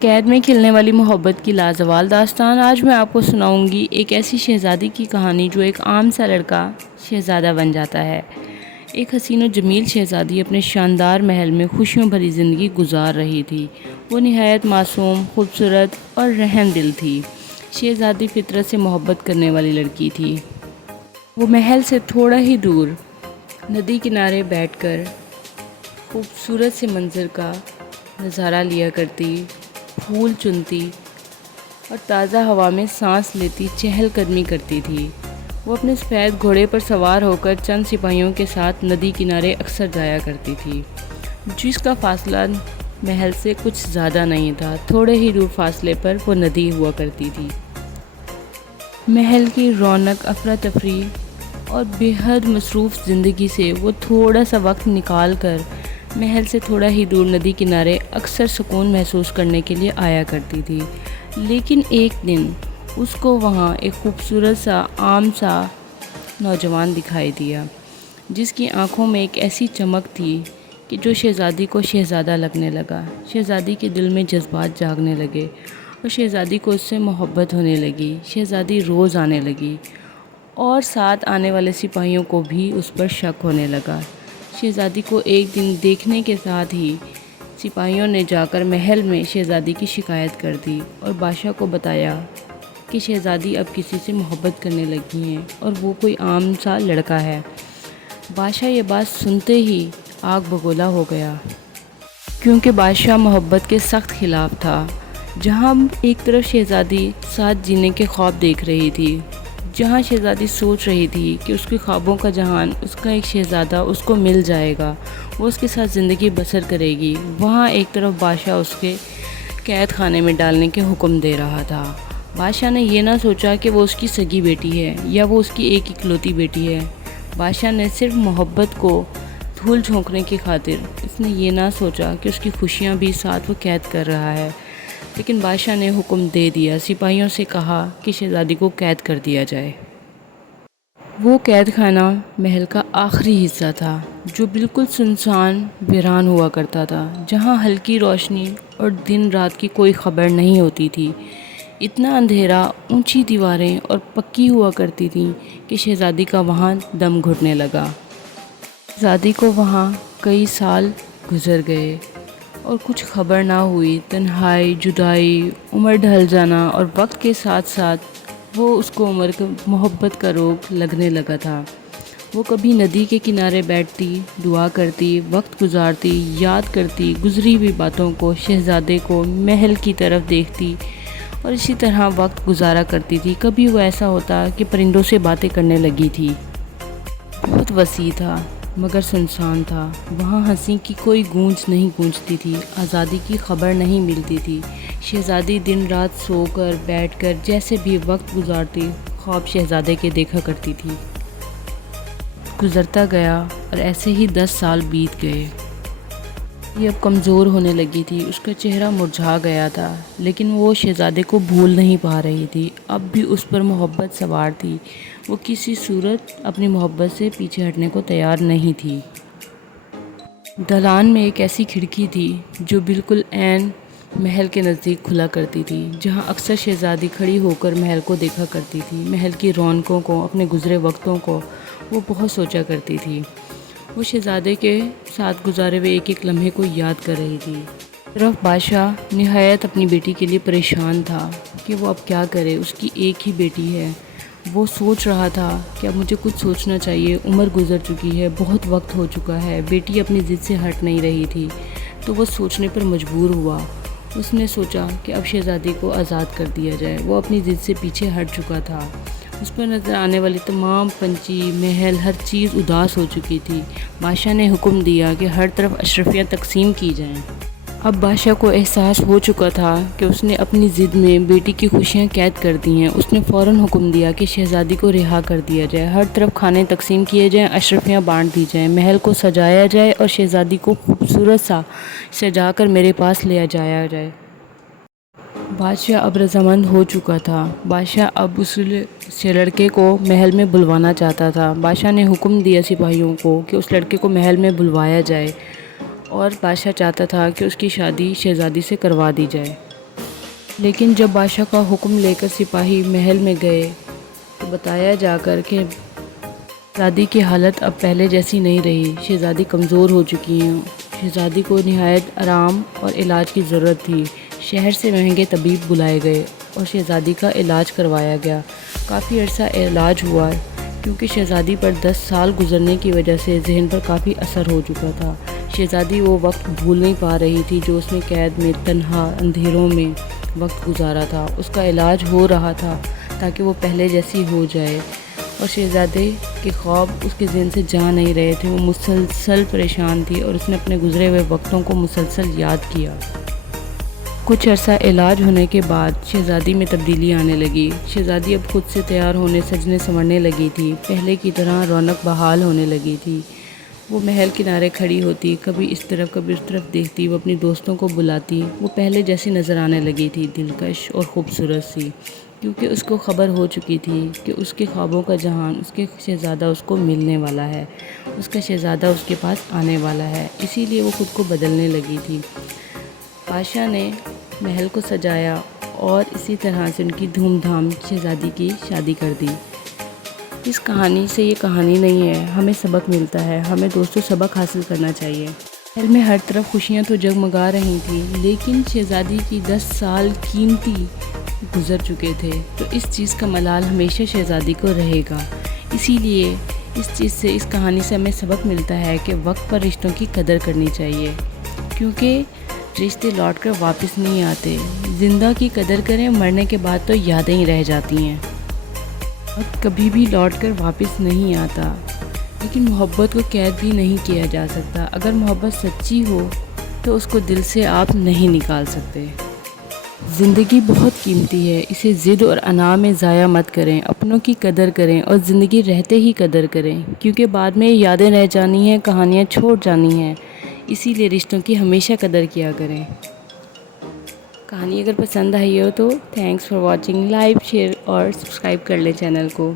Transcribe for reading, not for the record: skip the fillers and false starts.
قید میں کھلنے والی محبت کی لازوال داستان آج میں آپ کو سناؤں گی ایک ایسی شہزادی کی کہانی جو ایک عام سا لڑکا شہزادہ بن جاتا ہے۔ ایک حسین و جمیل شہزادی اپنے شاندار محل میں خوشیوں بھری زندگی گزار رہی تھی۔ وہ نہایت معصوم، خوبصورت اور رحم دل تھی۔ شہزادی فطرت سے محبت کرنے والی لڑکی تھی۔ وہ محل سے تھوڑا ہی دور ندی کنارے بیٹھ کر خوبصورت سے منظر کا نظارہ لیا کرتی، پھول چنتی اور تازہ ہوا میں سانس لیتی چہل قدمی کرتی تھی۔ وہ اپنے سفید گھوڑے پر سوار ہو کر چند سپاہیوں کے ساتھ ندی کنارے اکثر جایا کرتی تھی، جس کا فاصلہ محل سے کچھ زیادہ نہیں تھا۔ تھوڑے ہی دور فاصلے پر وہ ندی ہوا کرتی تھی۔ محل کی رونق، افراتفری اور بے حد مصروف زندگی سے وہ تھوڑا سا وقت نکال کر محل سے تھوڑا ہی دور ندی کنارے اکثر سکون محسوس کرنے کے لیے آیا کرتی تھی۔ لیکن ایک دن اس کو وہاں ایک خوبصورت سا عام سا نوجوان دکھائی دیا، جس کی آنکھوں میں ایک ایسی چمک تھی کہ جو شہزادی کو شہزادہ لگنے لگا۔ شہزادی کے دل میں جذبات جاگنے لگے اور شہزادی کو اس سے محبت ہونے لگی۔ شہزادی روز آنے لگی اور ساتھ آنے والے سپاہیوں کو بھی اس پر شک ہونے لگا۔ شہزادی کو ایک دن دیکھنے کے ساتھ ہی سپاہیوں نے جا کر محل میں شہزادی کی شکایت کر دی اور بادشاہ کو بتایا کہ شہزادی اب کسی سے محبت کرنے لگی ہیں اور وہ کوئی عام سا لڑکا ہے۔ بادشاہ یہ بات سنتے ہی آگ بگولا ہو گیا، کیونکہ بادشاہ محبت کے سخت خلاف تھا۔ جہاں ایک طرف شہزادی ساتھ جینے کے خواب دیکھ رہی تھی، جہاں شہزادی سوچ رہی تھی کہ اس کے خوابوں کا جہان، اس کا ایک شہزادہ اس کو مل جائے گا، وہ اس کے ساتھ زندگی بسر کرے گی، وہاں ایک طرف بادشاہ اس کے قید خانے میں ڈالنے کے حکم دے رہا تھا۔ بادشاہ نے یہ نہ سوچا کہ وہ اس کی سگی بیٹی ہے یا وہ اس کی ایک اکلوتی بیٹی ہے۔ بادشاہ نے صرف محبت کو دھول جھونکنے کی خاطر اس نے یہ نہ سوچا کہ اس کی خوشیاں بھی ساتھ وہ قید کر رہا ہے۔ لیکن بادشاہ نے حکم دے دیا، سپاہیوں سے کہا کہ شہزادی کو قید کر دیا جائے۔ وہ قید خانہ محل کا آخری حصہ تھا جو بالکل سنسان ویران ہوا کرتا تھا، جہاں ہلکی روشنی اور دن رات کی کوئی خبر نہیں ہوتی تھی۔ اتنا اندھیرا، اونچی دیواریں اور پکی ہوا کرتی تھیں کہ شہزادی کا وہاں دم گھٹنے لگا۔ شہزادی کو وہاں کئی سال گزر گئے اور کچھ خبر نہ ہوئی۔ تنہائی، جدائی، عمر ڈھل جانا اور وقت کے ساتھ ساتھ وہ اس کو محبت کا روگ لگنے لگا تھا۔ وہ کبھی ندی کے کنارے بیٹھتی، دعا کرتی، وقت گزارتی، یاد کرتی گزری ہوئی باتوں کو، شہزادے کو، محل کی طرف دیکھتی اور اسی طرح وقت گزارا کرتی تھی۔ کبھی وہ ایسا ہوتا کہ پرندوں سے باتیں کرنے لگی تھی۔ بہت وسیع تھا مگر سنسان تھا۔ وہاں ہنسی کی کوئی گونج نہیں گونجتی تھی، آزادی کی خبر نہیں ملتی تھی۔ شہزادی دن رات سو کر، بیٹھ کر، جیسے بھی وقت گزارتی، خواب شہزادے کے دیکھا کرتی تھی۔ گزرتا گیا اور ایسے ہی 10 سال بیت گئے۔ یہ اب کمزور ہونے لگی تھی، اس کا چہرہ مرجھا گیا تھا، لیکن وہ شہزادے کو بھول نہیں پا رہی تھی۔ اب بھی اس پر محبت سوار تھی، وہ کسی صورت اپنی محبت سے پیچھے ہٹنے کو تیار نہیں تھی۔ دالان میں ایک ایسی کھڑکی تھی جو بالکل عین محل کے نزدیک کھلا کرتی تھی، جہاں اکثر شہزادی کھڑی ہو کر محل کو دیکھا کرتی تھی۔ محل کی رونقوں کو، اپنے گزرے وقتوں کو وہ بہت سوچا کرتی تھی۔ وہ شہزادے کے ساتھ گزارے ہوئے ایک ایک لمحے کو یاد کر رہی تھی۔ طرف بادشاہ نہایت اپنی بیٹی کے لیے پریشان تھا کہ وہ اب کیا کرے، اس کی ایک ہی بیٹی ہے۔ وہ سوچ رہا تھا کہ اب مجھے کچھ سوچنا چاہیے، عمر گزر چکی ہے، بہت وقت ہو چکا ہے، بیٹی اپنی ضد سے ہٹ نہیں رہی تھی، تو وہ سوچنے پر مجبور ہوا۔ اس نے سوچا کہ اب شہزادی کو آزاد کر دیا جائے۔ وہ اپنی ضد سے پیچھے ہٹ چکا تھا، اس پر نظر آنے والی تمام پنچھی، محل، ہر چیز اداس ہو چکی تھی۔ بادشاہ نے حکم دیا کہ ہر طرف اشرفیاں تقسیم کی جائیں۔ اب بادشاہ کو احساس ہو چکا تھا کہ اس نے اپنی ضد میں بیٹی کی خوشیاں قید کر دی ہیں۔ اس نے فوراً حکم دیا کہ شہزادی کو رہا کر دیا جائے، ہر طرف کھانے تقسیم کیے جائیں، اشرفیاں بانٹ دی جائیں، محل کو سجایا جائے اور شہزادی کو خوبصورت سا سجا کر میرے پاس لے جایا جائے۔ بادشاہ اب رضامند ہو چکا تھا۔ بادشاہ اب اس لڑکے کو محل میں بلوانا چاہتا تھا۔ بادشاہ نے حکم دیا سپاہیوں کو کہ اس لڑکے کو محل میں بلوایا جائے اور بادشاہ چاہتا تھا کہ اس کی شادی شہزادی سے کروا دی جائے۔ لیکن جب بادشاہ کا حکم لے کر سپاہی محل میں گئے تو بتایا جا کر کہ شہزادی کی حالت اب پہلے جیسی نہیں رہی، شہزادی کمزور ہو چکی ہیں، شہزادی کو نہایت آرام اور علاج کی ضرورت تھی۔ شہر سے مہنگے طبیب بلائے گئے اور شہزادی کا علاج کروایا گیا۔ کافی عرصہ علاج ہوا کیونکہ شہزادی پر 10 سال گزرنے کی وجہ سے ذہن پر کافی اثر ہو چکا تھا۔ شہزادی وہ وقت بھول نہیں پا رہی تھی جو اس نے قید میں تنہا اندھیروں میں وقت گزارا تھا۔ اس کا علاج ہو رہا تھا تاکہ وہ پہلے جیسی ہو جائے، اور شہزادے کے خواب اس کے ذہن سے جا نہیں رہے تھے۔ وہ مسلسل پریشان تھی اور اس نے اپنے گزرے ہوئے وقتوں کو مسلسل یاد کیا۔ کچھ عرصہ علاج ہونے کے بعد شہزادی میں تبدیلی آنے لگی۔ شہزادی اب خود سے تیار ہونے سجنے سنورنے لگی تھی، پہلے کی طرح رونق بحال ہونے لگی تھی۔ وہ محل کنارے کھڑی ہوتی، کبھی اس طرف کبھی اس طرف دیکھتی، وہ اپنی دوستوں کو بلاتی، وہ پہلے جیسی نظر آنے لگی تھی، دلکش اور خوبصورت سی، کیونکہ اس کو خبر ہو چکی تھی کہ اس کے خوابوں کا جہان، اس کے شہزادہ اس کو ملنے والا ہے، اس کا شہزادہ اس کے پاس آنے والا ہے، اسی لیے وہ خود کو بدلنے لگی تھی۔ بادشاہ نے محل کو سجایا اور اسی طرح سے ان کی دھوم دھام شہزادی کی شادی کر دی۔ اس کہانی سے یہ کہانی نہیں ہے، ہمیں سبق ملتا ہے، ہمیں دوستوں سبق حاصل کرنا چاہیے۔ محل میں ہر طرف خوشیاں تو جگمگا رہی تھیں، لیکن شہزادی کی 10 سال قیمتی گزر چکے تھے، تو اس چیز کا ملال ہمیشہ شہزادی کو رہے گا۔ اسی لیے اس کہانی سے ہمیں سبق ملتا ہے کہ وقت پر رشتوں کی قدر کرنی چاہیے، کیونکہ رشتے لوٹ کر واپس نہیں آتے۔ زندہ کی قدر کریں، مرنے کے بعد تو یادیں ہی رہ جاتی ہیں، وقت کبھی بھی لوٹ کر واپس نہیں آتا، لیکن محبت کو قید بھی نہیں کیا جا سکتا۔ اگر محبت سچی ہو تو اس کو دل سے آپ نہیں نکال سکتے۔ زندگی بہت قیمتی ہے، اسے ضد اور انا میں ضائع مت کریں، اپنوں کی قدر کریں اور زندگی رہتے ہی قدر کریں، کیونکہ بعد میں یادیں رہ جانی ہیں، کہانیاں چھوڑ جانی ہیں، اسی لیے رشتوں کی ہمیشہ قدر کیا کریں۔ کہانی اگر پسند آئی ہو تو thanks for watching, like share اور سبسکرائب کر لیں چینل کو۔